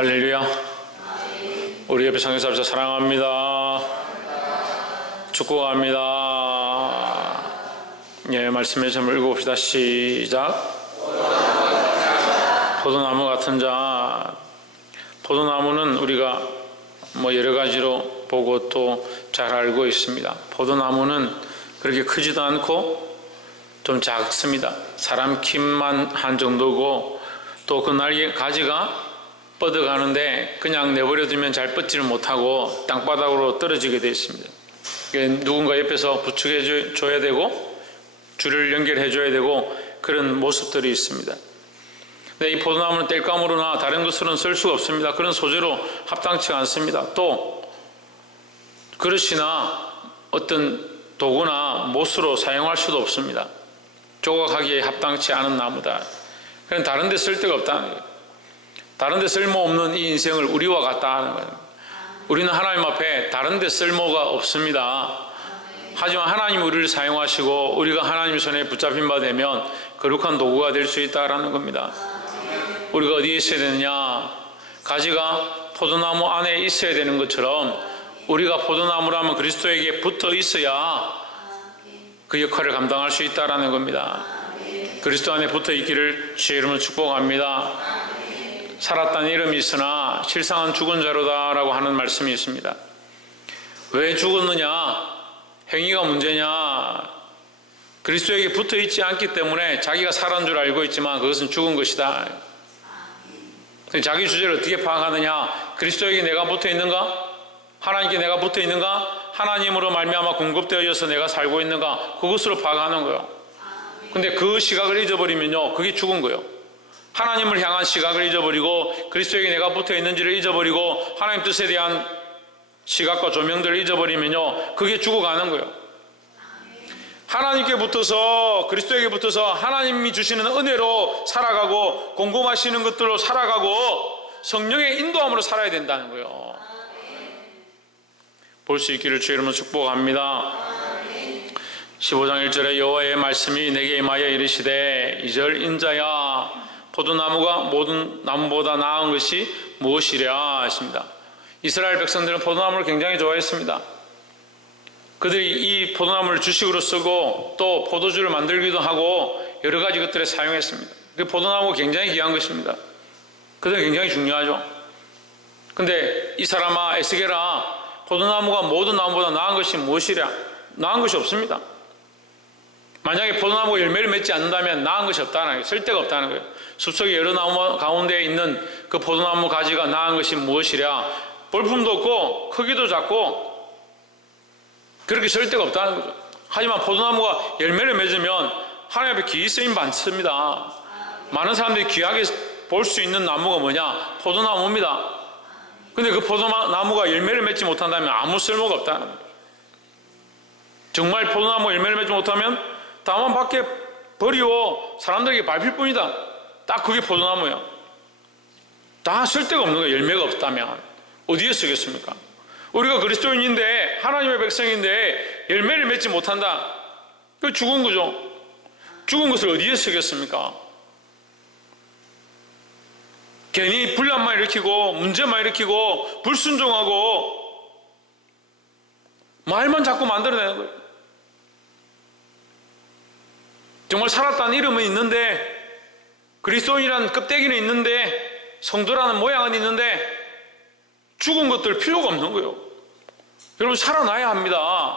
할렐루야. 우리 옆에 성교사님 사랑합니다. 축복합니다. 예, 말씀의 점 읽어봅시다. 시작. 포도나무 같은 자. 포도나무는 우리가 여러 가지로 보고 또 잘 알고 있습니다. 포도나무는 그렇게 크지도 않고 좀 작습니다. 사람 키만 한 정도고 또 그 날개 가지가 뻗어가는데 그냥 내버려두면 잘 뻗지를 못하고 땅바닥으로 떨어지게 되어 있습니다. 누군가 옆에서 부축해 줘야 되고 줄을 연결해 줘야 되고 그런 모습들이 있습니다. 근데 이 포도나무는 땔감으로나 다른 것으로는 쓸 수가 없습니다. 그런 소재로 합당치 않습니다. 또 그릇이나 어떤 도구나 못으로 사용할 수도 없습니다. 조각하기에 합당치 않은 나무다. 그럼 다른 데 쓸 데가 없다는 거예요. 다른 데 쓸모없는 이 인생을 우리와 같다 하는 거예요. 우리는 하나님 앞에 다른 데 쓸모가 없습니다. 하지만 하나님 우리를 사용하시고 우리가 하나님 손에 붙잡힌 바 되면 거룩한 도구가 될 수 있다라는 겁니다. 우리가 어디에 있어야 되느냐? 가지가 포도나무 안에 있어야 되는 것처럼 우리가 포도나무라면 그리스도에게 붙어 있어야 그 역할을 감당할 수 있다라는 겁니다. 그리스도 안에 붙어 있기를 주의 이름으로 축복합니다. 살았다는 이름이 있으나 실상은 죽은 자로다 라고 하는 말씀이 있습니다. 왜 죽었느냐? 행위가 문제냐? 그리스도에게 붙어 있지 않기 때문에 자기가 살아난 줄 알고 있지만 그것은 죽은 것이다. 자기 주제를 어떻게 파악하느냐? 그리스도에게 내가 붙어 있는가? 하나님께 내가 붙어 있는가? 하나님으로 말미암아 공급되어져서 내가 살고 있는가? 그것으로 파악하는 거예요. 근데 그 시각을 잊어버리면요, 그게 죽은 거예요. 하나님을 향한 시각을 잊어버리고 그리스도에게 내가 붙어 있는지를 잊어버리고 하나님 뜻에 대한 시각과 조명들을 잊어버리면요, 그게 죽어가는 거예요. 하나님께 붙어서 그리스도에게 붙어서 하나님이 주시는 은혜로 살아가고 공급하시는 것들로 살아가고 성령의 인도함으로 살아야 된다는 거예요. 볼 수 있기를 주의 이름으로 축복합니다. 15장 1절에 여호와의 말씀이 내게 임하여 이르시되 2절 인자야 포도나무가 모든 나무보다 나은 것이 무엇이랴 하십니다. 이스라엘 백성들은 포도나무를 굉장히 좋아했습니다. 그들이 이 포도나무를 주식으로 쓰고 또 포도주를 만들기도 하고 여러 가지 것들에 사용했습니다. 그 포도나무가 굉장히 귀한 것입니다. 그들은 굉장히 중요하죠. 근데 이 사람아 에스겔아 포도나무가 모든 나무보다 나은 것이 무엇이랴? 나은 것이 없습니다. 만약에 포도나무가 열매를 맺지 않는다면 나은 것이 없다는 거예요. 쓸데가 없다는 거예요. 숲속의 여러 나무 가운데 있는 그 포도나무 가지가 나은 것이 무엇이랴? 볼품도 없고 크기도 작고 그렇게 쓸데가 없다는 거죠. 하지만 포도나무가 열매를 맺으면 하나님 앞에 귀히 쓰임 많습니다. 많은 사람들이 귀하게 볼 수 있는 나무가 뭐냐? 포도나무입니다. 근데 그 포도나무가 열매를 맺지 못한다면 아무 쓸모가 없다는 거예요. 정말 포도나무 열매를 맺지 못하면 다만 밖에 버리고 사람들에게 밟힐 뿐이다. 딱 그게 포도나무예요. 다 쓸데가 없는 거예요. 열매가 없다면 어디에 쓰겠습니까? 우리가 그리스도인인데 하나님의 백성인데 열매를 맺지 못한다. 그 죽은 거죠. 죽은 것을 어디에 쓰겠습니까? 괜히 분란만 일으키고 문제만 일으키고 불순종하고 말만 자꾸 만들어내는 거예요. 정말 살았다는 이름은 있는데 그리스도인이라는 껍데기는 있는데 성도라는 모양은 있는데 죽은 것들 필요가 없는 거예요. 여러분 살아나야 합니다.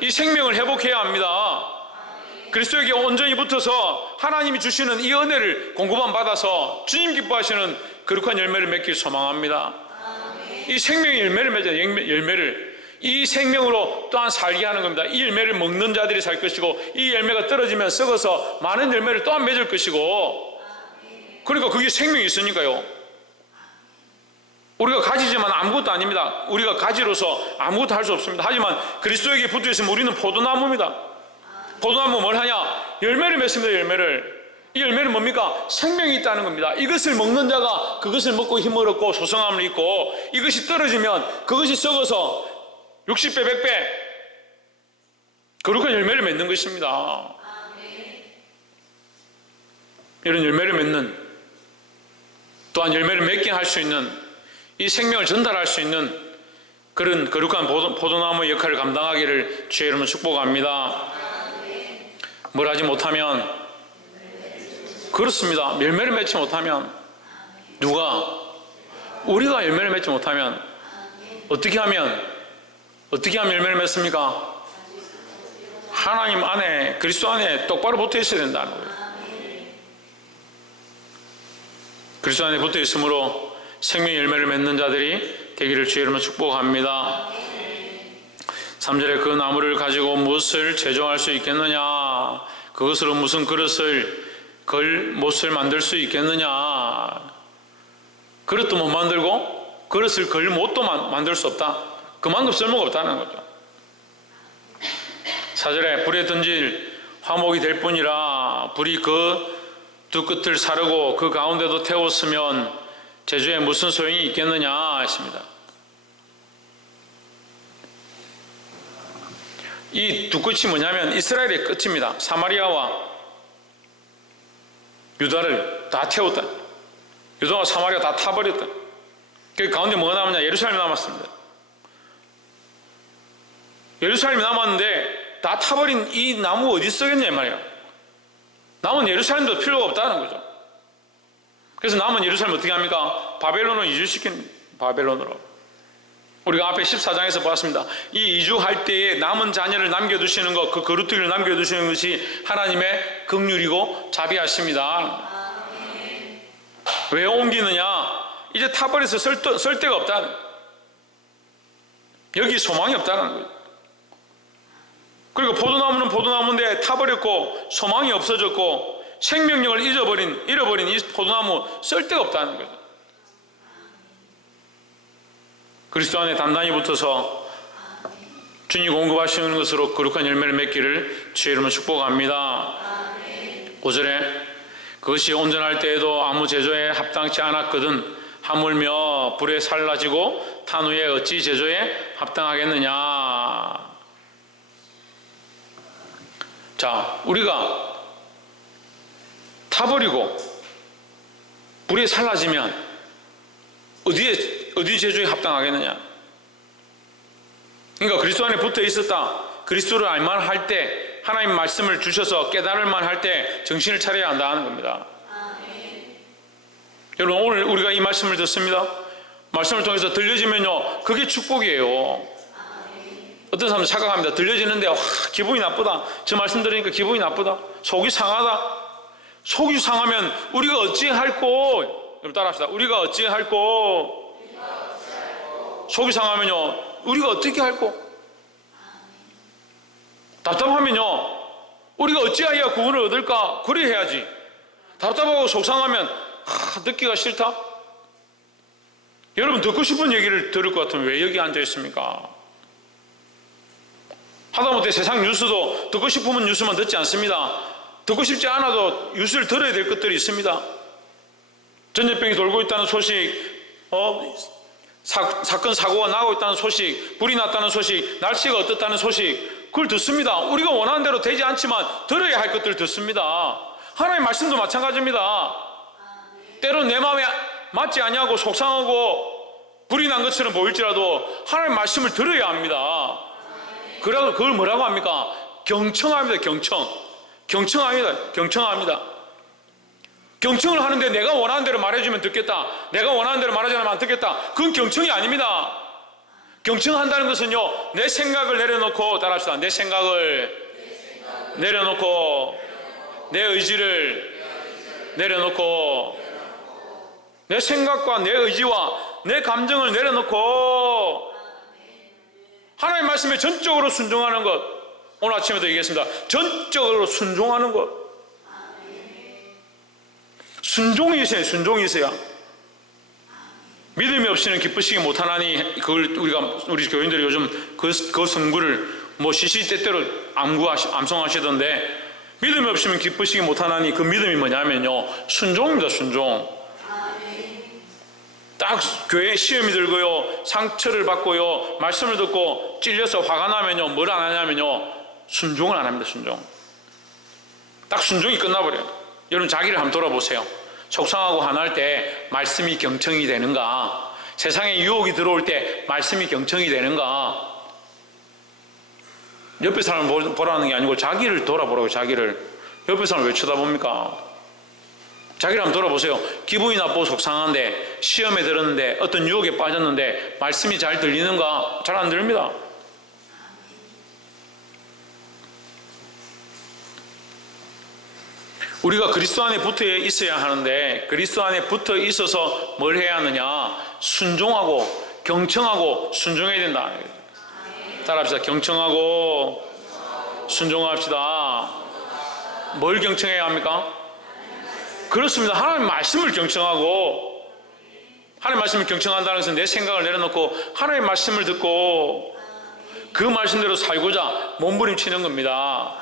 이 생명을 회복해야 합니다. 그리스도에게 온전히 붙어서 하나님이 주시는 이 은혜를 공급함 받아서 주님 기뻐하시는 거룩한 열매를 맺길 소망합니다. 이 생명의 열매를 맺어야 열매를 이 생명으로 또한 살게 하는 겁니다. 이 열매를 먹는 자들이 살 것이고 이 열매가 떨어지면 썩어서 많은 열매를 또한 맺을 것이고 그러니까 그게 생명이 있으니까요. 우리가 가지지만 아무것도 아닙니다. 우리가 가지로서 아무것도 할 수 없습니다. 하지만 그리스도에게 붙어 있으면 우리는 포도나무입니다. 포도나무 뭘 하냐? 열매를 맺습니다. 열매를. 이 열매는 뭡니까? 생명이 있다는 겁니다. 이것을 먹는 자가 그것을 먹고 힘을 얻고 소성함을 입고 이것이 떨어지면 그것이 썩어서 60배 100배 거룩한 열매를 맺는 것입니다. 이런 열매를 맺는 또한 열매를 맺게 할 수 있는, 이 생명을 전달할 수 있는 그런 거룩한 포도나무의 역할을 감당하기를 주의 이름으로 축복합니다. 뭘 하지 못하면, 그렇습니다. 열매를 맺지 못하면, 누가? 우리가 열매를 맺지 못하면 어떻게 하면 열매를 맺습니까? 하나님 안에, 그리스도 안에 똑바로 붙어 있어야 된다는 거예요. 그리스도 안에 붙어 있으므로 생명의 열매를 맺는 자들이 되기를 주의 이름으로 축복합니다. 3절에 그 나무를 가지고 무엇을 제조할 수 있겠느냐? 그것으로 무슨 못을 만들 수 있겠느냐? 그릇도 못 만들고 그릇을 못도 만들 수 없다. 그만큼 쓸모가 없다는 거죠. 4절에 불에 던질 화목이 될 뿐이라 불이 그 두 끝을 사르고 그 가운데도 태웠으면 제주에 무슨 소용이 있겠느냐 했습니다. 이 두 끝이 뭐냐면 이스라엘의 끝입니다. 사마리아와 유다를 다 태웠다. 유다와 사마리아 다 타버렸다. 그 가운데 뭐가 남았냐? 예루살렘이 남았습니다. 예루살렘이 남았는데 다 타버린 이 나무 어디 쓰겠냐 말이야. 남은 예루살렘도 필요가 없다는 거죠. 그래서 남은 예루살렘 어떻게 합니까? 바벨론으로 이주시킨, 바벨론으로. 우리가 앞에 14장에서 봤습니다. 이 이주할 때에 남은 자녀를 남겨두시는 것, 그 거루뜨기를 남겨두시는 것이 하나님의 긍휼이고 자비하십니다. 왜 옮기느냐? 이제 타버려서 쓸 데가 없다는, 여기 소망이 없다는 거예요. 그리고 포도나무는 포도나무인데 타버렸고 소망이 없어졌고 생명력을 잃어버린 이 포도나무 쓸 데가 없다는 거죠. 그리스도 안에 단단히 붙어서 주님 공급하시는 것으로 거룩한 열매를 맺기를 주의 이름으로 축복합니다. 5절에 그것이 온전할 때에도 아무 제조에 합당치 않았거든 하물며 불에 살라지고 탄 후에 어찌 제조에 합당하겠느냐. 자, 우리가 타버리고 불에 살라지면 어디 제조에 합당하겠느냐? 그러니까 그리스도 안에 붙어 있었다, 그리스도를 알만 할 때, 하나님 말씀을 주셔서 깨달을만 할 때 정신을 차려야 한다는 겁니다. 여러분, 오늘 우리가 이 말씀을 듣습니다. 말씀을 통해서 들려지면요, 그게 축복이에요. 어떤 사람은 착각합니다. 들려지는데 기분이 나쁘다, 저 말씀 들으니까 기분이 나쁘다, 속이 상하다. 속이 상하면 우리가 어찌할꼬? 여러분 따라합시다. 우리가 어찌할꼬? 속이 상하면요, 우리가 어떻게 할꼬? 답답하면요, 우리가 어찌하여 구원을 얻을까? 그래 해야지. 답답하고 속상하면 듣기가 싫다? 여러분 듣고 싶은 얘기를 들을 것 같으면 왜 여기 앉아 있습니까? 하다못해 세상 뉴스도 듣고 싶으면 뉴스만 듣지 않습니다. 듣고 싶지 않아도 뉴스를 들어야 될 것들이 있습니다. 전염병이 돌고 있다는 소식, 사건 사고가 나고 있다는 소식, 불이 났다는 소식, 날씨가 어떻다는 소식, 그걸 듣습니다. 우리가 원하는 대로 되지 않지만 들어야 할 것들을 듣습니다. 하나님의 말씀도 마찬가지입니다. 때론 내 마음에 맞지 아니하고 속상하고 불이 난 것처럼 보일지라도 하나님의 말씀을 들어야 합니다. 그래서 그걸 뭐라고 합니까? 경청합니다. 경청합니다. 경청을 하는데 내가 원하는 대로 말해주면 듣겠다, 내가 원하는 대로 말하지 않으면 안 듣겠다, 그건 경청이 아닙니다. 경청한다는 것은요, 내 생각을 내려놓고, 따라합시다. 내 생각을 내려놓고, 내 의지를 내려놓고, 내 생각과 내 의지와 내 감정을 내려놓고 하나님의 말씀에 전적으로 순종하는 것. 오늘 아침에도 얘기했습니다. 전적으로 순종하는 것. 순종이 있어야. 믿음이 없이는 기쁘시기 못하나니, 그걸 우리 교인들이 요즘 그 성구를 시시때때로 암송하시던데, 믿음이 없으면 기쁘시기 못하나니, 그 믿음이 뭐냐면요, 순종입니다. 순종. 딱 교회에 시험이 들고요, 상처를 받고요, 말씀을 듣고 찔려서 화가 나면요, 뭘 안 하냐면요, 순종을 안 합니다. 순종. 딱 순종이 끝나버려요. 여러분 자기를 한번 돌아보세요. 속상하고 화날 때 말씀이 경청이 되는가? 세상에 유혹이 들어올 때 말씀이 경청이 되는가? 옆에 사람을 보라는 게 아니고 자기를 돌아보라고. 자기를. 옆에 사람을 왜 쳐다봅니까? 자기를 한번 돌아보세요. 기분이 나쁘고 속상한데, 시험에 들었는데, 어떤 유혹에 빠졌는데 말씀이 잘 들리는가? 잘 안 들립니다. 우리가 그리스도 안에 붙어 있어야 하는데, 그리스도 안에 붙어 있어서 뭘 해야 하느냐? 순종하고 경청하고 순종해야 된다. 따라합시다. 경청하고 순종합시다. 뭘 경청해야 합니까? 그렇습니다. 하나님 말씀을 경청하고, 하나님 말씀을 경청한다는 것은 내 생각을 내려놓고 하나님 말씀을 듣고 그 말씀대로 살고자 몸부림치는 겁니다.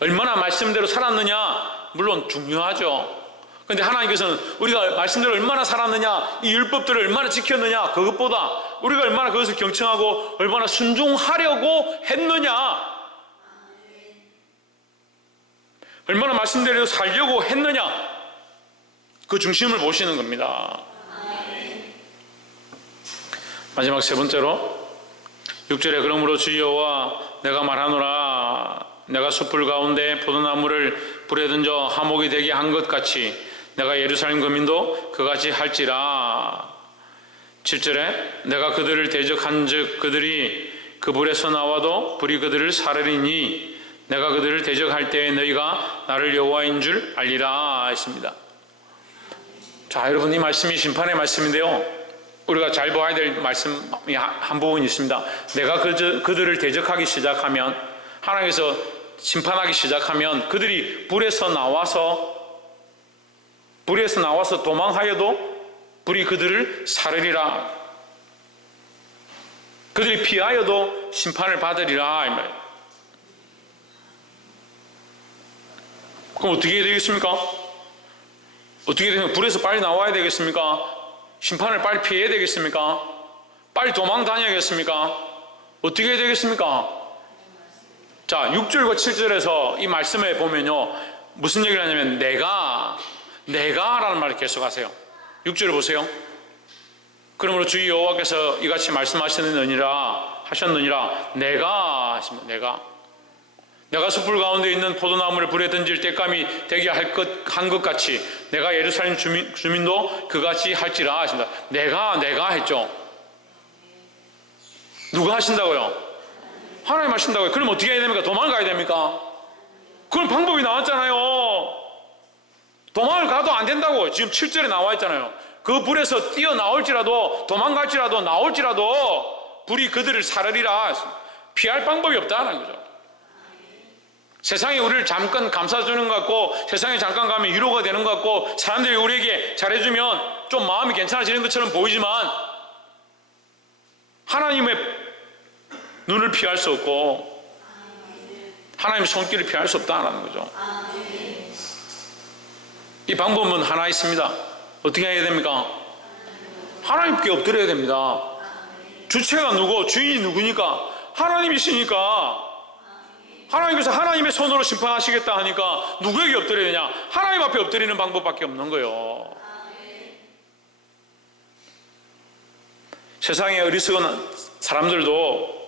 얼마나 말씀대로 살았느냐? 물론 중요하죠. 그런데 하나님께서는 우리가 말씀대로 얼마나 살았느냐, 이 율법들을 얼마나 지켰느냐, 그것보다 우리가 얼마나 그것을 경청하고 얼마나 순종하려고 했느냐, 얼마나 말씀대로 살려고 했느냐, 그 중심을 보시는 겁니다. 마지막 세 번째로 6절에 그러므로 주 여호와 내가 말하노라 내가 숲을 가운데 포도나무를 불에 던져 화목이 되게 한 것 같이 내가 예루살렘 거민도 그같이 할지라. 7절에 내가 그들을 대적한 즉 그들이 그 불에서 나와도 불이 그들을 사르리니 내가 그들을 대적할 때에 너희가 나를 여호와인 줄 알리라 했습니다. 자, 여러분, 이 말씀이 심판의 말씀인데요, 우리가 잘 봐야 될 말씀이 한 부분이 있습니다. 내가 그들을 대적하기 시작하면, 하나님께서 심판하기 시작하면 그들이 불에서 나와서 도망하여도 불이 그들을 사르리라. 그들이 피하여도 심판을 받으리라 이 말이에요. 그럼 어떻게 해야 되겠습니까? 어떻게 되면 불에서 빨리 나와야 되겠습니까? 심판을 빨리 피해야 되겠습니까? 빨리 도망 다녀야겠습니까? 어떻게 해야 되겠습니까? 자, 6절과 7절에서 이 말씀에 보면요, 무슨 얘기를 하냐면 내가라는 말을 계속하세요. 6절을 보세요. 그러므로 주의 여호와께서 이같이 말씀하셨느니라 내가 하십니다. 내가 숲을 가운데 있는 포도나무를 불에 던질 때감이 되게 한 것 같이 내가 예루살렘 주민도 그같이 할지라 하십니다. 내가 했죠. 누가 하신다고요? 하나님 하신다고요. 그럼 어떻게 해야 됩니까? 도망가야 됩니까? 그런 방법이 나왔잖아요. 도망을 가도 안 된다고 지금 7절에 나와 있잖아요. 그 불에서 뛰어나올지라도, 도망갈지라도, 나올지라도 불이 그들을 사르리라. 피할 방법이 없다는 거죠. 세상이 우리를 잠깐 감싸주는 것 같고, 세상에 잠깐 가면 위로가 되는 것 같고, 사람들이 우리에게 잘해주면 좀 마음이 괜찮아지는 것처럼 보이지만 하나님의 눈을 피할 수 없고 하나님의 손길을 피할 수 없다는 거죠. 이 방법은 하나 있습니다. 어떻게 해야 됩니까? 하나님께 엎드려야 됩니다. 주체가 누구? 주인이 누구니까? 하나님이시니까. 하나님께서 하나님의 손으로 심판하시겠다 하니까 누구에게 엎드려야 되냐? 하나님 앞에 엎드리는 방법밖에 없는 거예요. 세상에 어리석은 사람들도,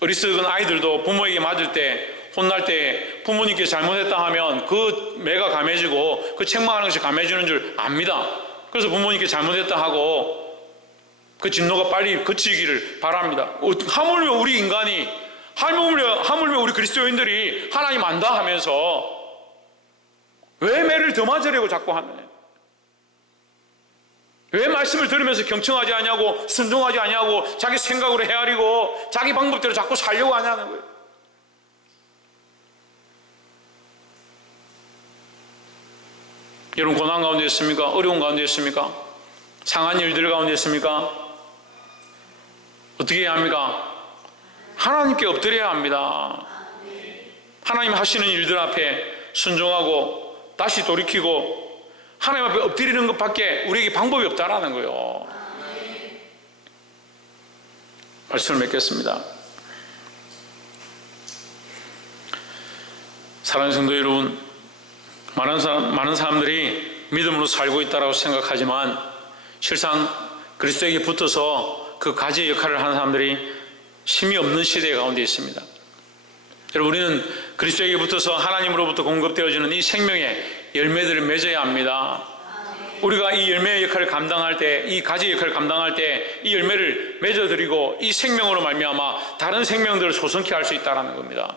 어리석은 아이들도 부모에게 맞을 때, 혼날 때 부모님께 잘못했다 하면 그 매가 감해지고 그 책망하는 것이 감해지는 줄 압니다. 그래서 부모님께 잘못했다 하고 그 진노가 빨리 그치기를 바랍니다. 하물며 우리 인간이, 하물며 우리 그리스도인들이 하나님 안다 하면서 왜 매를 더 맞으려고 자꾸 하느냐? 왜 말씀을 들으면서 경청하지 않냐고, 순종하지 않냐고, 자기 생각으로 헤아리고 자기 방법대로 자꾸 살려고 하냐는 거예요. 여러분, 고난 가운데 있습니까? 어려운 가운데 있습니까? 상한 일들 가운데 있습니까? 어떻게 해야 합니까? 하나님께 엎드려야 합니다. 하나님 하시는 일들 앞에 순종하고 다시 돌이키고 하나님 앞에 엎드리는 것밖에 우리에게 방법이 없다라는 거예요. 말씀을 맺겠습니다. 사랑하는 성도 여러분, 많은 사람들이 믿음으로 살고 있다고 생각하지만 실상 그리스도에게 붙어서 그 가지의 역할을 하는 사람들이 힘이 없는 시대 가운데 있습니다. 여러분, 우리는 그리스도에게 붙어서 하나님으로부터 공급되어지는 이 생명의 열매들을 맺어야 합니다. 우리가 이 열매의 역할을 감당할 때, 이 가지의 역할을 감당할 때 이 열매를 맺어드리고 이 생명으로 말미암아 다른 생명들을 소성케 할 수 있다는 겁니다.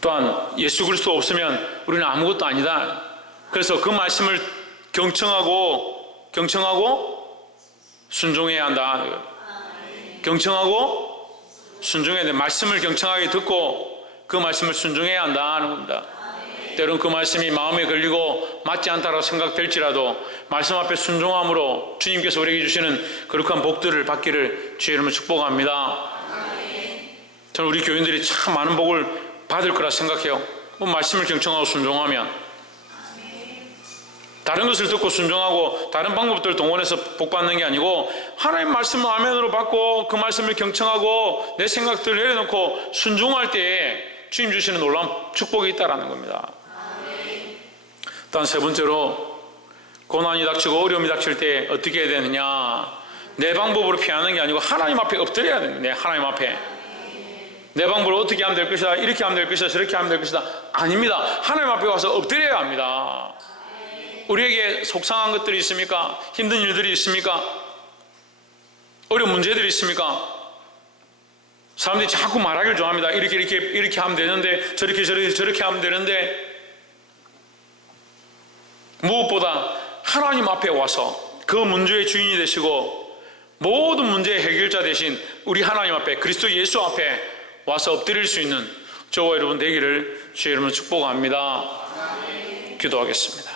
또한 예수 그리스도 없으면 우리는 아무것도 아니다. 그래서 그 말씀을 경청하고 순종해야 한다. 경청하고 순종해야 돼. 말씀을 경청하게 듣고 그 말씀을 순종해야 한다는 겁니다. 때론 그 말씀이 마음에 걸리고 맞지 않다고 생각될지라도 말씀 앞에 순종함으로 주님께서 우리에게 주시는 거룩한 복들을 받기를 주의 이름으로 축복합니다. 저는 우리 교인들이 참 많은 복을 받을 거라 생각해요. 말씀을 경청하고 순종하면. 다른 것을 듣고 순종하고 다른 방법들을 동원해서 복 받는 게 아니고 하나님 말씀을 아멘으로 받고 그 말씀을 경청하고 내 생각들을 내려놓고 순종할 때에 주님 주시는 놀라운 축복이 있다는 겁니다. 또한 세 번째로, 고난이 닥치고 어려움이 닥칠 때 어떻게 해야 되느냐, 내 방법으로 피하는 게 아니고 하나님 앞에 엎드려야 됩니다. 하나님 앞에 내 방법으로 어떻게 하면 될 것이다, 이렇게 하면 될 것이다, 저렇게 하면 될 것이다, 아닙니다. 하나님 앞에 와서 엎드려야 합니다. 우리에게 속상한 것들이 있습니까? 힘든 일들이 있습니까? 어려운 문제들이 있습니까? 사람들이 자꾸 말하기를 좋아합니다. 이렇게 하면 되는데, 저렇게 하면 되는데, 무엇보다 하나님 앞에 와서 그 문제의 주인이 되시고 모든 문제의 해결자 되신 우리 하나님 앞에, 그리스도 예수 앞에 와서 엎드릴 수 있는 저와 여러분 되기를 주의 이름으로 축복합니다. 기도하겠습니다.